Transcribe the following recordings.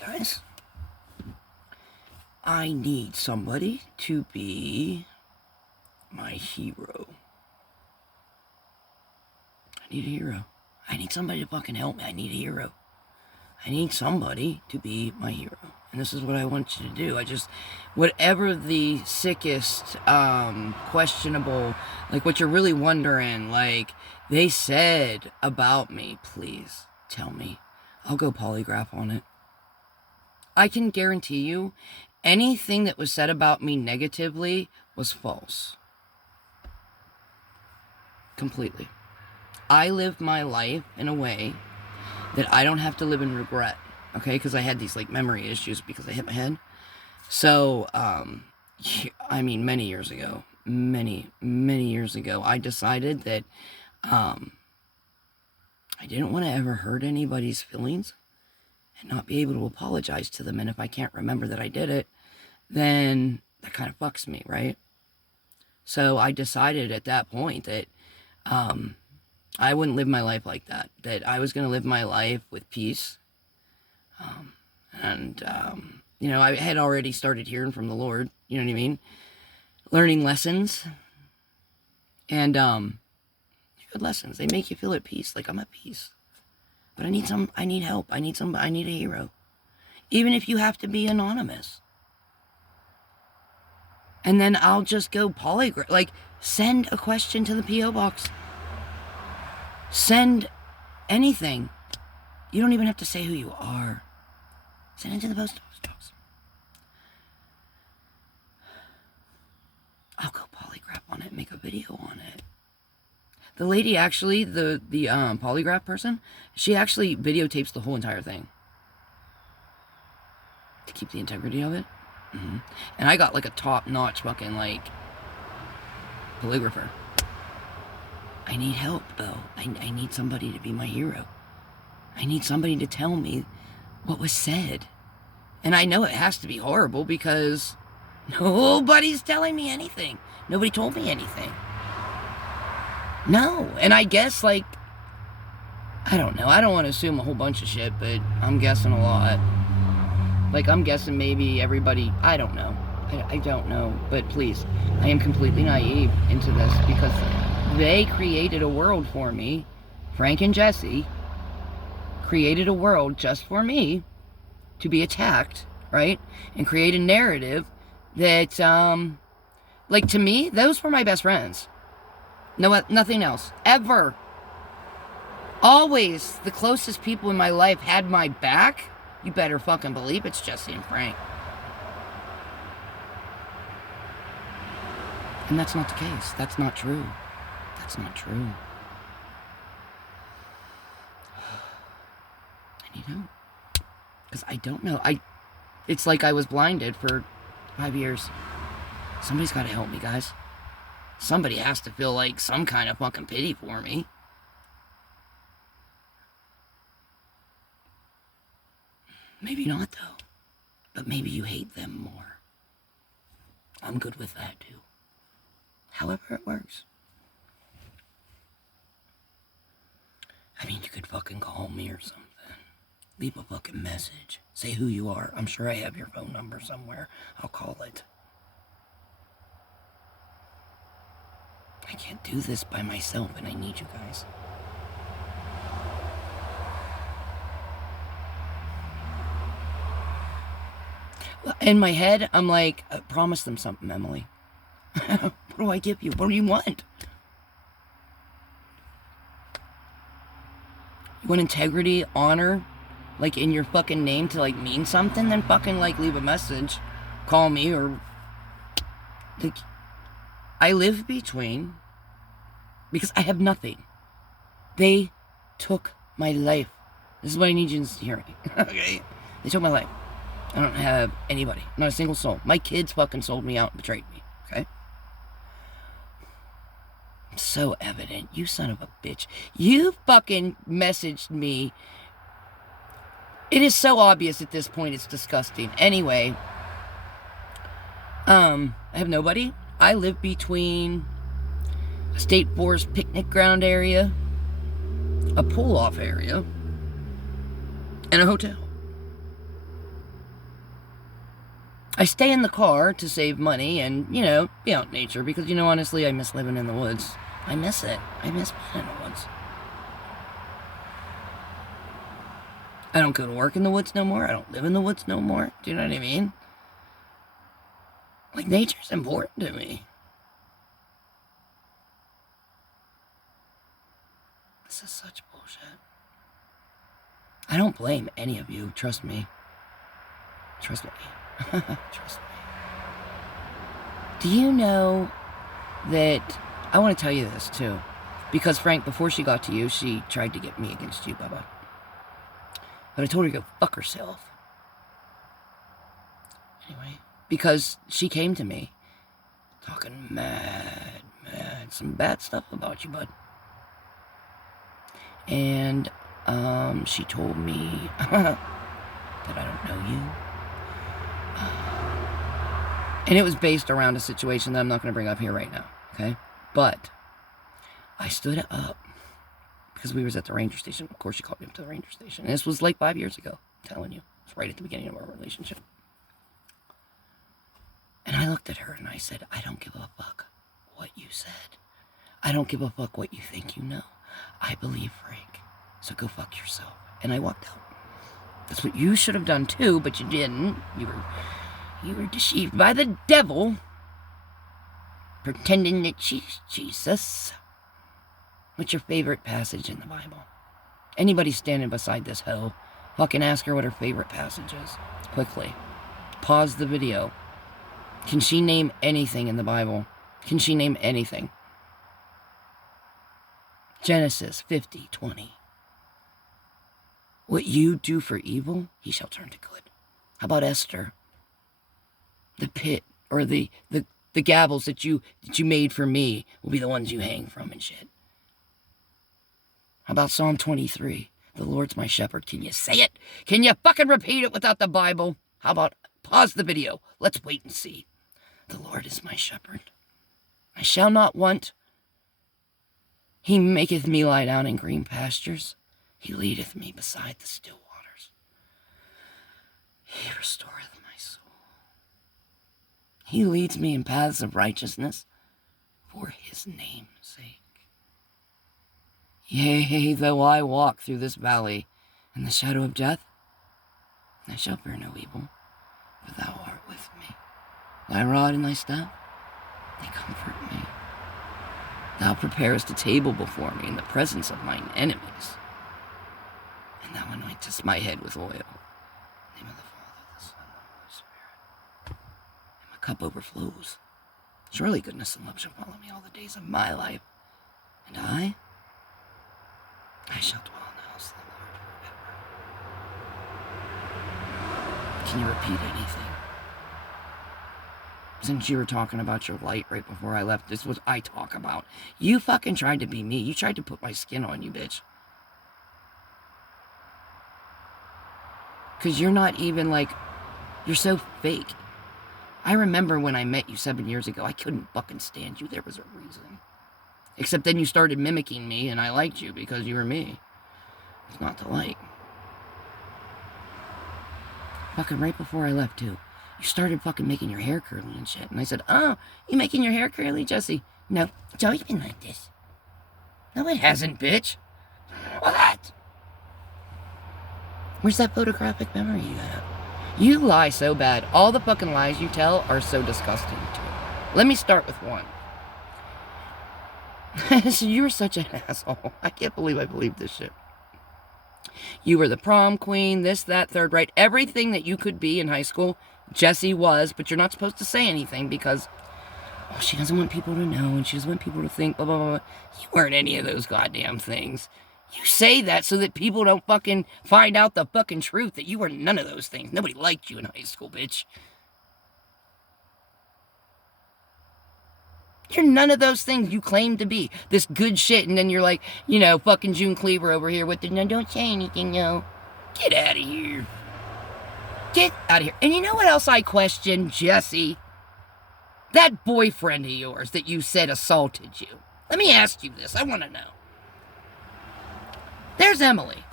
guys. I need somebody to be my hero. I need a hero. I need somebody to fucking help me. I need a hero. I need somebody to be my hero. And this is what I want you to do. Whatever the sickest, questionable, like what you're really wondering, like they said about me, please tell me. I'll go polygraph on it. I can guarantee you, anything that was said about me negatively was false. Completely. I lived my life in a way that I don't have to live in regret, okay? Because I had these, like, memory issues because I hit my head. So, I mean, many years ago, many years ago, I decided that, I didn't want to ever hurt anybody's feelings and not be able to apologize to them. And if I can't remember that I did it, then that kind of fucks me, right? So I decided at that point that, I wouldn't live my life like that. That I was going to live my life with peace. You know, I had already started hearing from the Lord, you know what I mean? Learning lessons. And, good lessons. They make you feel at peace. Like, I'm at peace. But I need help. I need a hero. Even if you have to be anonymous. And then I'll just go polygraph. Like, send a question to the P.O. box. Send anything. You don't even have to say who you are. Send it to the post box. I'll go polygraph on it, make a video on it. The lady actually, the polygraph person, she actually videotapes the whole entire thing. To keep the integrity of it. Mm-hmm. And I got like a top-notch fucking like polygrapher. I need help, though. I need somebody to be my hero. I need somebody to tell me what was said. And I know it has to be horrible because nobody's telling me anything. Nobody told me anything. No. And I guess, like, I don't know. I don't want to assume a whole bunch of shit, but I'm guessing a lot. Like, I'm guessing maybe everybody, I don't know. I don't know. But please, I am completely naive into this because they created a world for me. Frank and Jesse created a world just for me to be attacked, right? And create a narrative that, like, to me, those were my best friends. No, nothing else. Ever. Always the closest people in my life had my back. You better fucking believe it's Jesse and Frank. And that's not the case. That's not true. That's not true. I need help. Because I don't know. It's like I was blinded for 5 years. Somebody's got to help me, guys. Somebody has to feel like some kind of fucking pity for me. Maybe not, though. But maybe you hate them more. I'm good with that, too. However it works. I mean, you could fucking call me or something. Leave a fucking message. Say who you are. I'm sure I have your phone number somewhere. I'll call it. I can't do this by myself, and I need you guys. In my head, I'm like, promise them something, Emily. What do I give you? What do you want? You want integrity, honor, like in your fucking name to like mean something? Then fucking like leave a message, call me, or like, I live between, because I have nothing. They took my life. This is what I need you to hear me. Okay? They took my life. I don't have anybody. Not a single soul. My kids fucking sold me out and betrayed me. Okay? It's so evident. You son of a bitch. You fucking messaged me. It is so obvious at this point. It's disgusting. Anyway. I have nobody. I live between a state forest picnic ground area, a pull-off area, and a hotel. I stay in the car to save money and, you know, be out in nature. Because, you know, honestly, I miss living in the woods. I miss it. I miss being in the woods. I don't go to work in the woods no more. I don't live in the woods no more. Do you know what I mean? Like, nature's important to me. This is such bullshit. I don't blame any of you. Trust me. Trust me. Trust me. Do you know that... I want to tell you this, too. Because, Frank, before she got to you, she tried to get me against you, Bubba. But I told her to go fuck herself. Anyway, because she came to me talking mad, some bad stuff about you, bud. And she told me that I don't know you. And it was based around a situation that I'm not going to bring up here right now, okay? But I stood up because we was at the ranger station. Of course, she called me up to the ranger station. And this was like 5 years ago, I'm telling you. It's right at the beginning of our relationship. And I looked at her and I said, I don't give a fuck what you said. I don't give a fuck what you think you know. I believe Frank. So go fuck yourself. And I walked out. That's what you should have done too, but you didn't. You were deceived by the devil, pretending that she's Jesus. What's your favorite passage in the Bible? Anybody standing beside this hoe, fucking ask her what her favorite passage is. Quickly. Pause the video. Can she name anything in the Bible? Can she name anything? Genesis 50:20. What you do for evil, he shall turn to good. How about Esther? The pit, or the gavels that you made for me will be the ones you hang from and shit. How about Psalm 23? The Lord's my shepherd. Can you say it? Can you fucking repeat it without the Bible? How about pause the video? Let's wait and see. The Lord is my shepherd. I shall not want. He maketh me lie down in green pastures. He leadeth me beside the still waters. He restoreth my soul. He leads me in paths of righteousness for his name's sake. Yea, though I walk through this valley in the shadow of death, I shall fear no evil, for thou art with me. Thy rod and thy staff, they comfort me. Thou preparest a table before me in the presence of mine enemies. And thou anointest my head with oil. In the name of the Father, the Son, and the Holy Spirit. And my cup overflows. Surely goodness and love shall follow me all the days of my life. And I shall dwell in the house of the Lord forever. Can you repeat anything? Since you were talking about your light right before I left, this was what I talk about. You fucking tried to be me. You tried to put my skin on you, bitch. Because you're not even like, you're so fake. I remember when I met you 7 years ago, I couldn't fucking stand you. There was a reason. Except then you started mimicking me and I liked you because you were me. It's not to like. Fucking right before I left too. You started fucking making your hair curly and shit. And I said, oh, you making your hair curly, Jesse? No, it's always been like this. No, it hasn't, bitch. What? Where's that photographic memory you have? You lie so bad. All the fucking lies you tell are so disgusting, too. Let me start with one. So you were such an asshole. I can't believe I believed this shit. You were the prom queen, this, that, third, right. Everything that you could be in high school, Jessie was, but you're not supposed to say anything because, oh, she doesn't want people to know and she doesn't want people to think, blah, blah, blah. You weren't any of those goddamn things. You say that so that people don't fucking find out the fucking truth that you were none of those things. Nobody liked you in high school, bitch. You're none of those things you claim to be. This good shit, and then you're like, you know, fucking June Cleaver over here with the, no, don't say anything, no. Get out of here. Get out of here. And you know what else I question, Jesse? That boyfriend of yours that you said assaulted you. Let me ask you this. I want to know. There's Emily.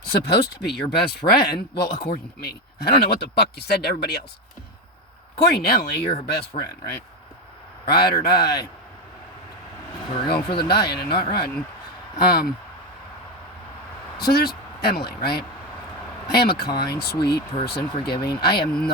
Supposed to be your best friend. Well, according to me. I don't know what the fuck you said to everybody else. According to Emily, you're her best friend, right? Ride or die. We're going for the dying and not riding. So there's Emily, right? I am a kind, sweet person, forgiving. I am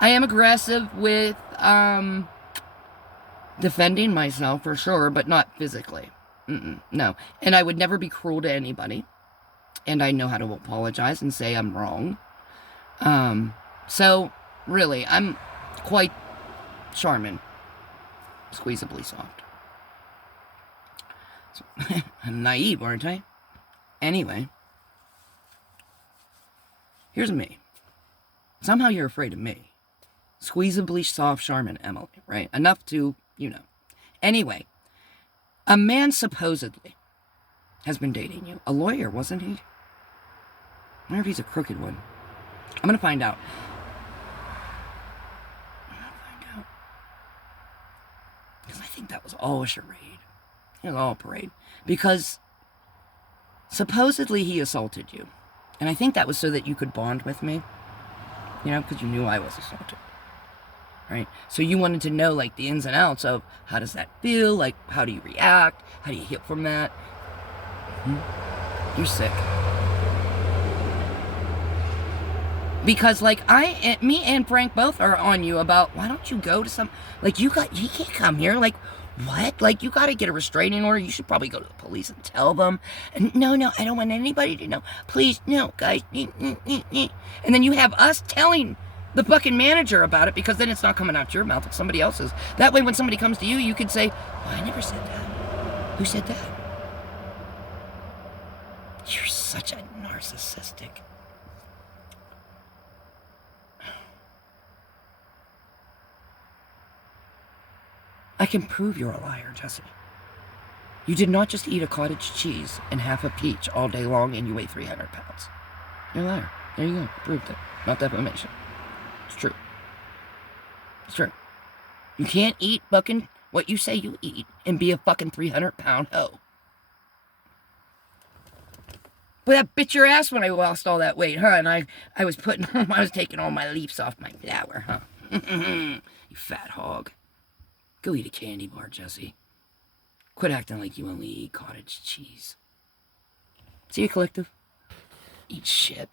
aggressive with, defending myself for sure, but not physically. No. And I would never be cruel to anybody. And I know how to apologize and say I'm wrong. So, really, I'm quite charming. Squeezably soft. So, I'm naive, aren't I? Anyway. Here's me. Somehow you're afraid of me. Squeezably soft Charmin Emily, right? Enough to, Anyway, a man supposedly has been dating you. A lawyer, wasn't he? I wonder if he's a crooked one. I'm gonna find out. Because I think that was all a charade. It was all a parade. Because supposedly he assaulted you. And I think that was so that you could bond with me. Because you knew I was assaulted. Right? So you wanted to know, like, the ins and outs of how does that feel? Like, how do you react? How do you heal from that? You're sick. Because, like, me and Frank both are on you about, why don't you go to some, like, you can't come here, like, what? Like, you gotta get a restraining order, you should probably go to the police and tell them, and no, I don't want anybody to know, please, no, guys, and then you have us telling the fucking manager about it, because then it's not coming out your mouth, it's somebody else's. That way, when somebody comes to you, you can say, oh, I never said that. Who said that? You're such a narcissistic. I can prove you're a liar, Jesse. You did not just eat a cottage cheese and half a peach all day long and you weigh 300 pounds. You're a liar. There you go. Proved it. Not defamation. It's true. It's true. You can't eat fucking what you say you eat and be a fucking 300-pound hoe. But that bit your ass when I lost all that weight, huh? And I was taking all my leaves off my flower, huh? You fat hog. Go eat a candy bar, Jesse. Quit acting like you only eat cottage cheese. See you, collective? Eat shit.